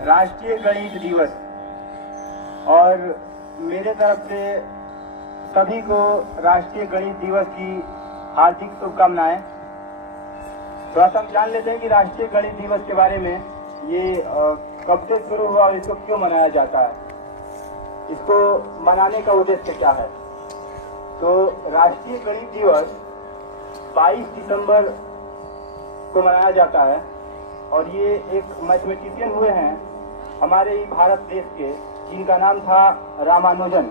राष्ट्रीय गणित दिवस और मेरे तरफ से सभी को राष्ट्रीय गणित दिवस की हार्दिक शुभकामनाएं। थोड़ा सा हम जान लेते हैं कि राष्ट्रीय गणित दिवस के बारे में। ये कब से शुरू हुआ और इसको क्यों मनाया जाता है, इसको मनाने का उद्देश्य क्या है। तो राष्ट्रीय गणित दिवस 22 दिसंबर को मनाया जाता है और ये एक मैथमेटिशियन हुए हैं हमारे ही भारत देश के, जिनका नाम था रामानुजन,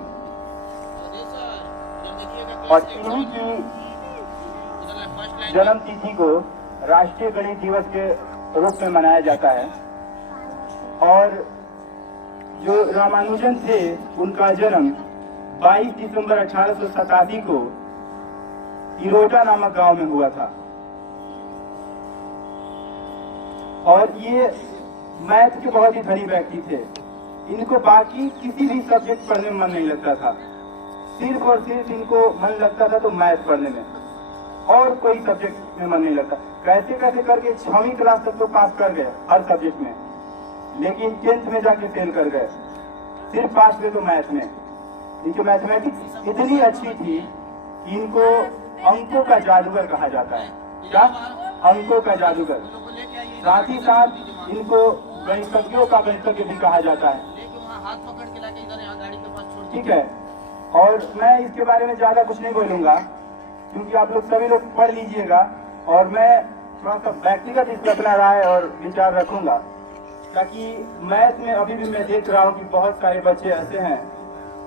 और इन्हीं की जन्म तिथि को राष्ट्रीय गणित दिवस के रूप में मनाया जाता है। और जो रामानुजन थे उनका जन्म 22 दिसंबर 1887 को इरोटा नामक गांव में हुआ था। और ये मैथ के बहुत ही धनी व्यक्ति थे। इनको बाकी किसी भी सब्जेक्ट पढ़ने में मन नहीं लगता था, सिर्फ और सिर्फ इनको मन लगता था तो मैथ पढ़ने में, और कोई सब्जेक्ट में मन नहीं लगता। कैसे कैसे करके 6वीं क्लास तक तो पास कर गए हर सब्जेक्ट में, लेकिन 10th में जाके फेल कर गए। सिर्फ पास हुए तो मैथ में। इनकी मैथमेटिक्स इतनी अच्छी थी कि इनको अंकों का जादूगर कहा जाता है। क्या? अंकों का जादूगर। साथ ही साथ इनको गणितज्ञों का गणितज्ञ भी कहा जाता है। ठीक है, और मैं इसके बारे में ज्यादा कुछ नहीं बोलूंगा क्योंकि आप लोग सभी लोग पढ़ लीजिएगा, और मैं थोड़ा सा व्यक्तिगत इस पर अपना राय और विचार रखूंगा, ताकि मैथ में अभी भी मैं देख रहा हूँ कि बहुत सारे बच्चे ऐसे हैं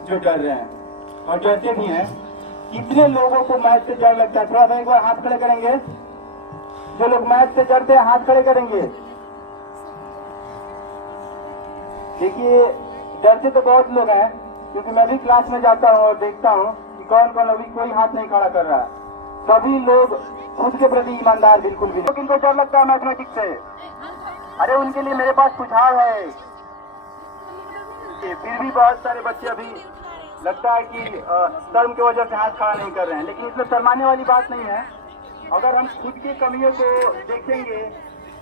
जो डर रहे हैं और डरते भी हैं। कितने लोगों को मैथ से डर लगता है? थोड़ा सा एक बार हाथ खड़े करेंगे। जो लोग मैथ से डरते हैं हाथ खड़े करेंगे। देखिए, डरते तो बहुत लोग हैं, क्योंकि मैं भी क्लास में जाता हूँ और देखता हूँ कि कौन कौन अभी कोई हाथ नहीं खड़ा कर रहा है। सभी लोग खुद के प्रति ईमानदार बिल्कुल भी नहीं। किनको डर लगता है मैथमेटिक्स से? अरे उनके लिए मेरे पास सुझाव है। फिर भी बहुत सारे बच्चे अभी लगता है कि शर्म की वजह से हाथ खड़ा नहीं कर रहे हैं, लेकिन इसमें शर्माने वाली बात नहीं है। अगर हम खुद की कमियों को देखेंगे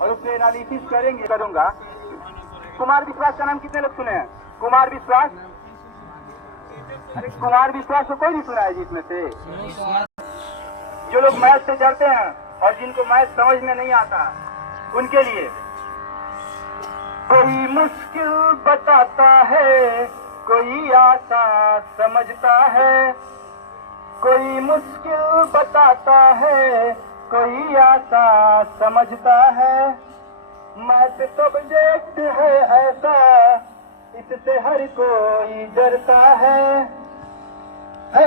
और उसमें एनालिसिस करूंगा। कुमार विश्वास का नाम कितने लोग सुने हैं? कुमार विश्वास? अरे कुमार विश्वास को कोई नहीं सुना है जिसमें से? जो लोग मैथ से डरते हैं और जिनको मैथ समझ में नहीं आता, उनके लिए कोई मुश्किल बताता है, कोई आसा समझता है। कोई मुश्किल बताता है, कोई आसा समझता है। मैथ सब्जेक्ट है ऐसा, इससे हर कोई डरता है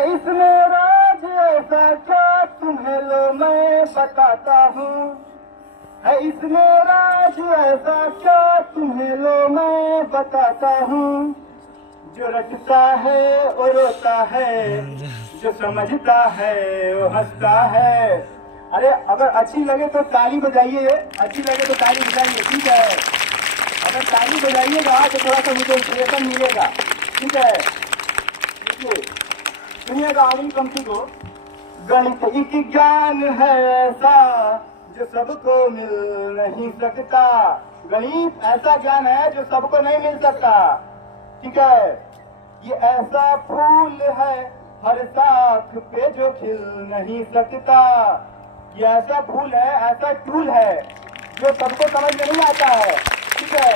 इसमें राज ऐसा क्या तुम्हें लो मैं बताता हूँ। है इसमें राज ऐसा क्या तुम्हें लो मैं बताता हूँ। जो रटता है वो रोता है, जो समझता है वो हंसता है। अरे अगर अच्छी लगे तो ताली बजाइए, अच्छी लगे तो ताली बजाइए, ठीक है? अगर ताली बजाइएगा तो थोड़ा सा मुझे इंस्पिरेशन मिलेगा, ठीक है? देखिए, सुनिएगा अगली पंक्ति को। गणित एक ज्ञान है ऐसा जो सबको मिल नहीं सकता। गणित ऐसा ज्ञान है जो सबको नहीं मिल सकता, ठीक है? ये ऐसा फूल है हर शाख पे जो खिल नहीं सकता। ये ऐसा फूल है, ऐसा टूल है जो सबको समझ में नहीं आता है, ठीक है?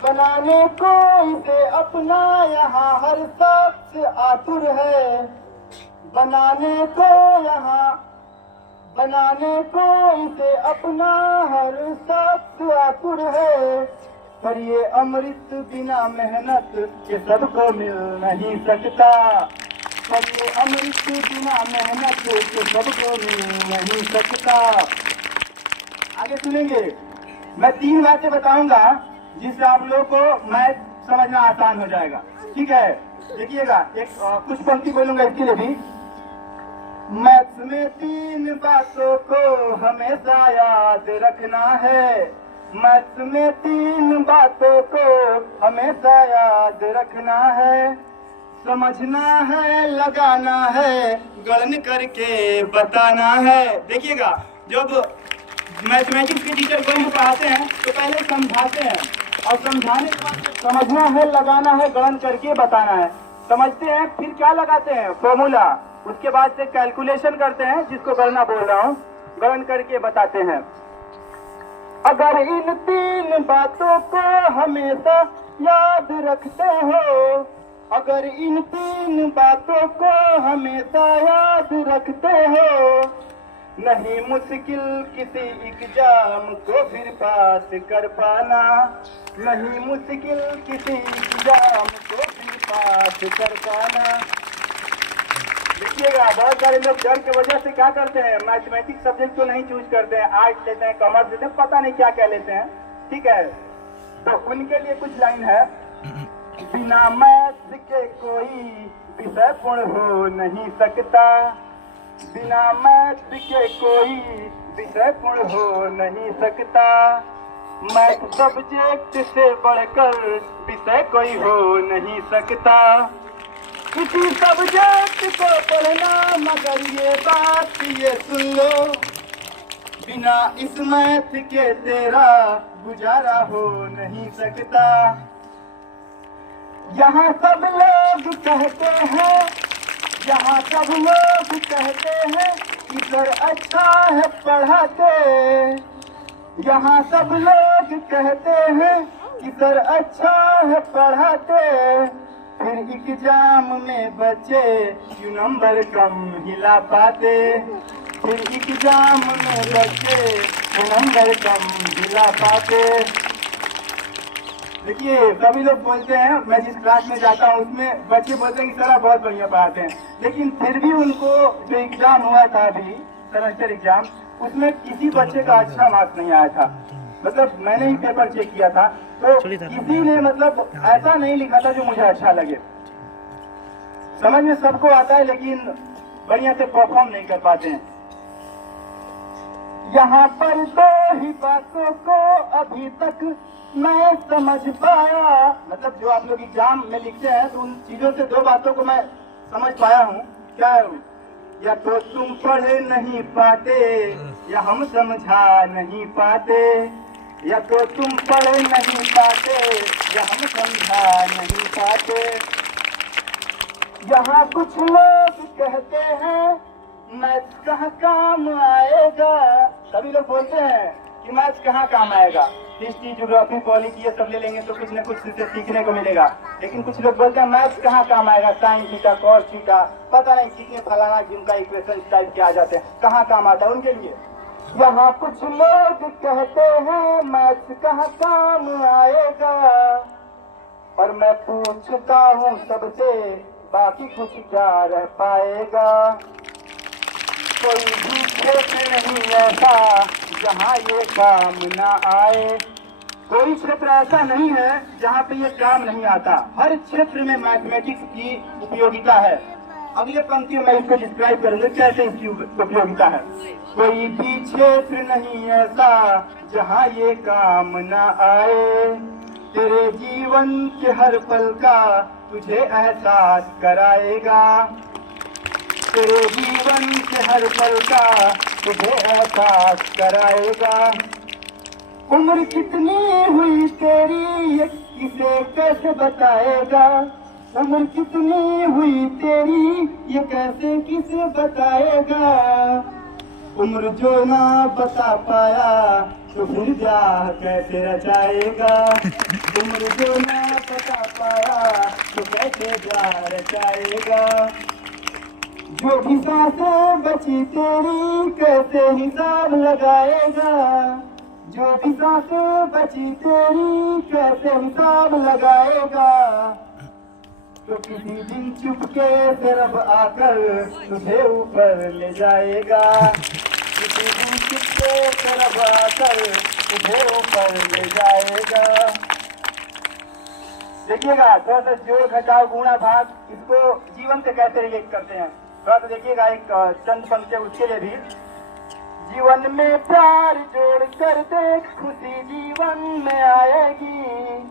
बनाने को इसे अपना यहाँ हर शख्स आतुर है। बनाने को इसे अपना हर शख्स आतुर है। पर ये अमृत बिना मेहनत के सबको मिल नहीं सकता। पर ये अमृत बिना मेहनत के सबको मिल नहीं सकता। आगे सुनेंगे, मैं 3 बातें बताऊंगा जिससे आप लोगों को मैथ समझना आसान हो जाएगा, ठीक है? देखिएगा, एक कुछ पंक्ति बोलूंगा इसके लिए भी। मैथ में 3 बातों को हमेशा याद रखना है। मैथ में 3 बातों को हमेशा याद रखना है। समझना है, लगाना है, गणन करके बताना है। देखिएगा, जब मैथमेटिक्स के टीचर कोई भी पढ़ाते हैं तो पहले समझाते हैं, और समझाने के बाद समझना है, लगाना है, गणन करके बताना है। समझते हैं, फिर क्या लगाते हैं, फॉर्मूला, उसके बाद से कैलकुलेशन करते हैं, जिसको गणना बोल रहा हूँ, गणन करके बताते हैं। अगर इन तीन बातों को हमेशा याद रखते हो, अगर इन तीन बातों को हमेशा याद रखते हो, नहीं मुश्किल किसी एग्जाम को फिर पास कर पाना, नहीं मुश्किल किसी एग्जाम को फिर पास कर पाना। देखिएगा, बहुत सारे लोग डर की वजह से क्या करते हैं, मैथमेटिक्स सब्जेक्ट को नहीं चूज करते हैं, आर्ट्स लेते हैं, कॉमर्स लेते हैं, पता नहीं क्या क्या लेते हैं, ठीक है। तो उनके लिए कुछ लाइन है, बिना मैथ के कोई विषय पूर्ण हो नहीं सकता, बिना मैथ के कोई विषय पूर्ण हो नहीं सकता, मैथ सब्जेक्ट से बढ़कर विषय कोई हो नहीं सकता, किसी सब्जेक्ट को पढ़ना मगर ये बात ये सुन लो, बिना इस मैथ के तेरा गुजारा हो नहीं सकता। यहाँ सब लोग कहते हैं, यहाँ सब लोग कहते हैं कि सर अच्छा है पढ़ाते, यहाँ सब लोग कहते हैं कि सर अच्छा है पढ़ाते, फिर एग्जाम में बच्चे क्यों नंबर कम हिला पाते, फिर एग्जाम में बच्चे क्यों नंबर कम हिला पाते। देखिए, सभी लोग बोलते हैं, मैं जिस क्लास में जाता हूँ उसमें बच्चे बोलते हैं कि सर आप बहुत बढ़िया पढ़ाते हैं, लेकिन फिर भी उनको जो एग्जाम हुआ था अभी सेमेस्टर एग्जाम, उसमें किसी बच्चे का अच्छा मार्क्स नहीं आया था। मतलब मैंने ही पेपर चेक किया था, तो किसी ने मतलब ऐसा नहीं लिखा था जो मुझे अच्छा लगे। समझ में सबको आता है, लेकिन बढ़िया से परफॉर्म नहीं कर पाते हैं। यहाँ पर दो ही बातों को अभी तक मैं समझ पाया, मतलब जो आप लोग एग्जाम में लिखते हैं तो उन चीजों से दो बातों को मैं समझ पाया हूँ। क्या है? या तो तुम पढ़ नहीं पाते या हम समझा नहीं पाते, या तो तुम पढ़ नहीं पाते या हम समझा नहीं पाते। यहाँ कुछ लोग कहते हैं मैथ कहाँ काम आएगा, सभी लोग बोलते हैं कि मैथ कहाँ काम आएगा, हिस्ट्री ज्योग्राफी पॉलिटी ये सब ले लेंगे तो कुछ न कुछ से सीखने को मिलेगा, लेकिन कुछ लोग बोलते हैं मैथ कहाँ काम आएगा, साइन थीटा कॉस थीटा पता नहीं कितने फलाना जिनका इक्वेशन टाइप के आ जाते हैं, कहाँ काम आता है उनके लिए। यहाँ कुछ लोग कहते हैं मैथ कहाँ काम आएगा, पर मैं पूछता हूँ सबसे बाकी कुछ क्या रह पाएगा। कोई भी क्षेत्र नहीं ऐसा जहाँ ये काम न आए, कोई क्षेत्र ऐसा नहीं है जहाँ पे ये काम नहीं आता। हर क्षेत्र में मैथमेटिक्स की उपयोगिता है। अगले पंक्ति में मैं इसको डिस्क्राइब करूंगा कैसे इसकी उपयोगिता है। कोई भी क्षेत्र नहीं ऐसा जहाँ ये काम न आए, तेरे जीवन के हर पल का तुझे एहसास कराएगा, तेरे जीवन के हर पल का तुझे एहसास कराएगा। उम्र कितनी हुई तेरी ये किसे कैसे बताएगा, उम्र कितनी हुई तेरी ये कैसे किसे बताएगा। उम्र जो ना बता पाया तो फिर ब्याह कैसे रचाएगा, उम्र जो ना बता पाया तो कैसे ब्याह रचाएगा। जो भी सांसें बची तेरी कैसे हिसाब लगाएगा, जो भी सांसें बची तेरी कैसे हिसाब लगाएगा। तो किसी दिन चुपके से रब आकर तुझे ऊपर ले जाएगा, किसी दिन चुपके से रब आकर तुझे ऊपर ले जाएगा। देखिएगा, थोड़ा सा जोड़ घटाव गुणा भाग इसको जीवन से कैसे रिलेट करते हैं, थोड़ा सा देखिएगा। एक चंद पंक्तियां उसके लिए भी। जीवन में प्यार जोड़ कर देख खुशी जीवन में आएगी,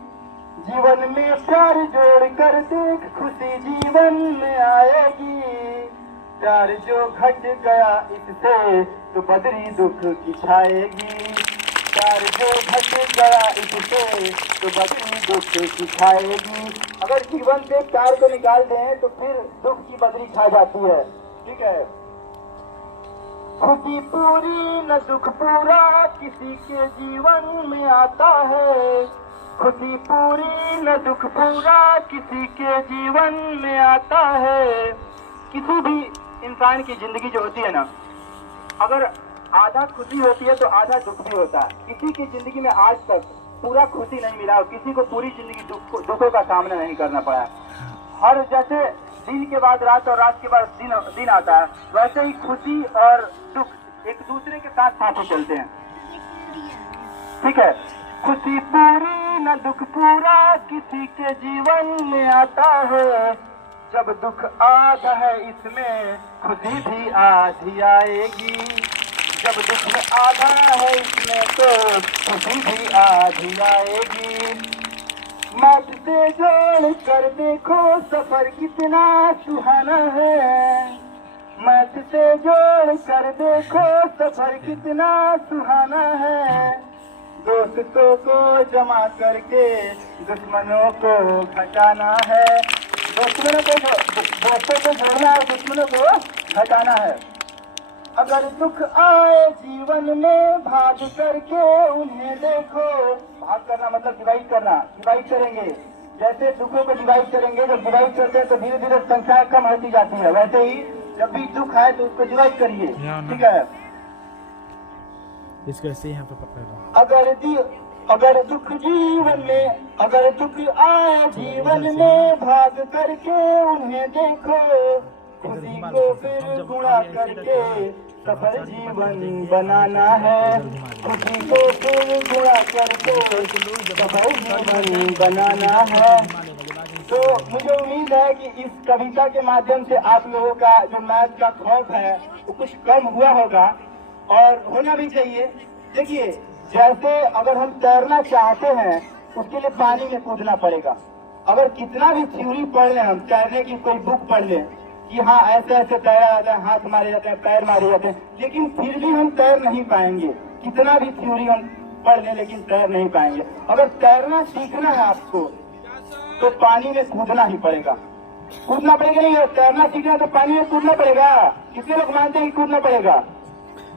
जीवन में प्यार जोड़ कर देख खुशी जीवन में आएगी। प्यार जो घट गया इससे तो बदरी दुख की छाएगी, प्यार जो घट गया इससे तो बदली दुख सिखाएगी। अगर जीवन से प्यार को निकाल दें तो फिर दुख की बदली छा जाती है। ठीक है। खुशी पूरी न दुख पूरा किसी के जीवन में आता है। खुशी पूरी न दुख पूरा किसी के जीवन में आता है। किसी भी इंसान की जिंदगी जो होती है ना, अगर आधा खुशी होती है तो आधा दुख भी होता है। किसी की जिंदगी में आज तक पूरा खुशी नहीं मिला और किसी को पूरी जिंदगी दुखों का सामना नहीं करना पड़ा। हर जैसे दिन के बाद रात और रात के बाद दिन आता है, वैसे ही खुशी और दुख एक दूसरे के साथ साथ चलते हैं। ठीक है। खुशी पूरी न दुख पूरा किसी के जीवन में आता है। जब दुख आधा है इसमें खुशी भी आधी आएगी। जब दुख में आधा है इसमें तो खुशी भी आधी आएगी। मौत से जोड़ कर देखो सफर कितना सुहाना है। मौत से जोड़ कर देखो सफर कितना सुहाना है। दोस्तों को जमा करके दुश्मनों को घटाना है। दोस्तों को जोड़ना और दुश्मनों को घटाना है। अगर दुख आए जीवन में भाग करके उन्हें देखो। भाग करना मतलब डिवाइड करना। डिवाइड करेंगे, जैसे दुखों को डिवाइड करेंगे, जब डिवाइड करते हैं तो धीरे धीरे संख्या कम होती जाती है। वैसे ही जब भी दुख आए तो उसको डिवाइड करिए। ठीक है। इसको ऐसे यहाँ पे पकड़ लो। अगर दुख जीवन में, अगर दुख आए जीवन में भाग करके उन्हें देखो। खुशी को फिर गुणा करके सफल जीवन बनाना है। खुशी को फिर गुणा करके सफल जीवन बनाना है। तो मुझे उम्मीद है कि इस कविता के माध्यम से आप लोगों का जो मैथ का खौफ है वो कुछ कम हुआ होगा और होना भी चाहिए। देखिए, जैसे अगर हम तैरना चाहते हैं उसके लिए पानी में कूदना पड़ेगा। अगर कितना भी थ्योरी पढ़ लें, हम तैरने की कोई बुक पढ़ लें कि हाँ ऐसे ऐसे तैरा जाता है, हाथ मारे जाते हैं, पैर मारे जाते हैं, लेकिन फिर भी हम तैर नहीं पाएंगे। कितना भी थ्योरी हम पढ़ लें लेकिन तैर नहीं पाएंगे। अगर तैरना सीखना है आपको तो पानी में कूदना ही पड़ेगा। कूदना पड़ेगा। नहीं, तैरना सीखना है तो पानी में कूदना पड़ेगा। कितने लोग मानते हैं कि कूदना पड़ेगा?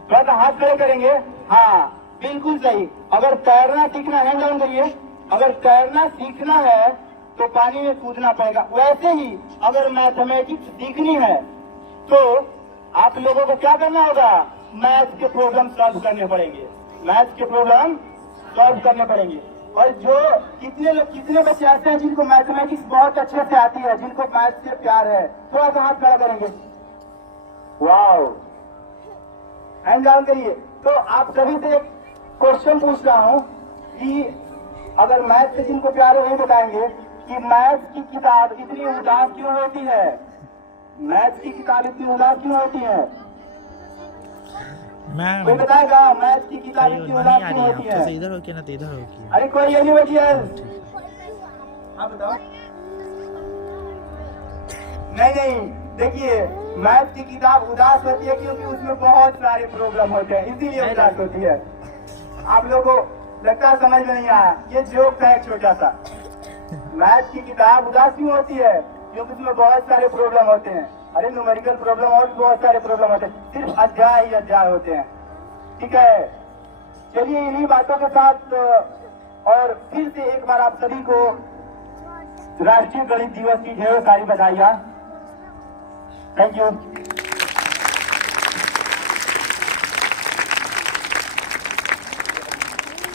थोड़ा सा हाथ खड़े करेंगे। हाँ, बिल्कुल सही। अगर तैरना सीखना है, डाउन करिए, अगर तैरना सीखना है तो पानी में कूदना पड़ेगा। वैसे ही अगर मैथमेटिक्स सीखनी है तो आप लोगों को क्या करना होगा? मैथ के प्रॉब्लम सॉल्व करने पड़ेंगे। मैथ के प्रॉब्लम सॉल्व करने पड़ेंगे। और जो कितने बच्चे ऐसे हैं जिनको मैथमेटिक्स बहुत अच्छे से आती है, जिनको मैथ से प्यार है, थोड़ा सा हाथ खड़ा करेंगे। वाओ, हैंड डाउन करिए। तो आप सभी से एक क्वेश्चन पूछ रहा हूँ कि अगर मैथ से जिनको प्यार है वही बताएंगे कि मैथ की किताब इतनी उदास क्यों होती है? मैथ की किताब इतनी उदास क्यों होती है? कोई बताएगा मैथ की किताब इतनी उदास क्यों होती है? इधर हो क्या ना इधर हो क्या? अरे कोई ये नहीं बची है। आप बताओ। नहीं, देखिए, मैथ की किताब उदास होती है क्योंकि उसमें बहुत सारे प्रॉब्लम होते हैं, इसीलिए उदास होती है। आप लोगों को लगता है समझ में नहीं आया, ये जोक है एक छोटा सा। मैथ की किताब उदास क्यों होती है? क्योंकि उसमें बहुत सारे प्रॉब्लम होते हैं। अरे न्यूमेरिकल प्रॉब्लम और बहुत सारे प्रॉब्लम होते हैं, सिर्फ अध्याय ही अध्याय होते हैं। ठीक है, चलिए इन्हीं बातों के साथ और फिर से एक बार आप सभी को राष्ट्रीय गणित दिवस की ढेरों सारी बधाइयाँ। Thank you.